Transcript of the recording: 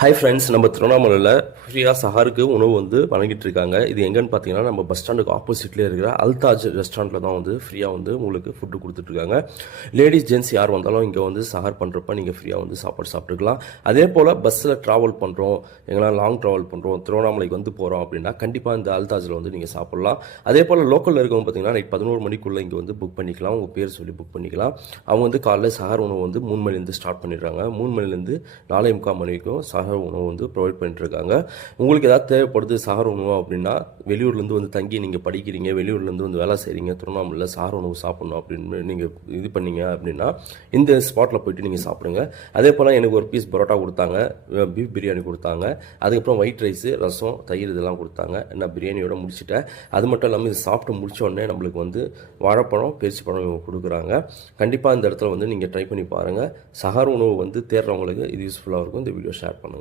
Hi friends, நம்ம திருவண்ணாமலையில் ஃப்ரீயாக சஹாருக்கு உணவு வந்து வழங்கிட்டு இருக்காங்க. இது எங்கன்னு பார்த்தீங்கன்னா, நம்ம பஸ் ஸ்டாண்டுக்கு ஆப்போசிட்லேயே இருக்கிற அல்தாஜ் ரெஸ்டாரண்ட்டில் தான் வந்து ஃப்ரீயாக வந்து உங்களுக்கு ஃபுட்டு கொடுத்துட்ருக்காங்க. லேடிஸ் ஜென்ட்ஸ் யார் வந்தாலும் இங்கே வந்து சஹார் பண்ணுறப்ப நீங்கள் ஃப்ரீயாக வந்து சாப்பாடு சாப்பிட்டுக்கலாம். அதே போல் பஸ்ஸில் ட்ராவல் பண்ணுறோம், எங்கன்னா லாங் ட்ராவல் பண்ணுறோம், திருவண்ணாமலைக்கு வந்து போகிறோம் அப்படின்னா கண்டிப்பாக இந்த அல்தாஜில் வந்து நீங்கள் சாப்பிட்லாம். அதே போல் லோக்கலில் இருக்கவங்க பார்த்தீங்கன்னா நைட் 11 மணிக்குள்ளே இங்கே வந்து புக் பண்ணிக்கலாம். உங்கள் பேர் சொல்லி புக் பண்ணிக்கலாம். அவங்க வந்து காலையில் சஹார் உணவு வந்து 3 மணிலேருந்து ஸ்டார்ட் பண்ணிடுறாங்க. 3 மணிலேருந்து 4:45 மணி வரைக்கும் சஹார் உணவு வந்து ப்ரொவைட் பண்ணிட்டுருக்காங்க. உங்களுக்கு ஏதாவது தேவைப்படுது சஹார் உணவு அப்படின்னா, வெளியூர்லேருந்து வந்து தங்கி நீங்கள் படிக்கிறீங்க, வெளியூர்லேருந்து வந்து வேலை செய்கிறீங்க, திருவண்ணாமலையில் சஹார் உணவு சாப்பிட்ணும் அப்படின்னு நீங்கள் இது பண்ணீங்க அப்படின்னா இந்த ஸ்பாட்டில் போய்ட்டு நீங்கள் சாப்பிடுங்க. அதே போல் எனக்கு ஒரு பீஸ் பரோட்டா கொடுத்தாங்க, பீஃப் பிரியாணி கொடுத்தாங்க, அதுக்கப்புறம் ஒயிட் ரைஸு, ரசம், தயிர் இதெல்லாம் கொடுத்தாங்க. நான் பிரியாணியோட முடிச்சுட்டேன். அது மட்டும் இல்லாமல் இது சாப்பிட்டு முடிச்ச உடனே நம்மளுக்கு வந்து வாழைப்பழம், பேரிச்சி பழம் இவங்க கொடுக்குறாங்க. கண்டிப்பாக இந்த இடத்துல வந்து நீங்கள் ட்ரை பண்ணி பாருங்கள். சஹார் உணவு வந்து தேடுறவங்களுக்கு இது யூஸ்ஃபுல்லாக இருக்கும். இந்த வீடியோ ஷேர் பண்ணுங்கள்.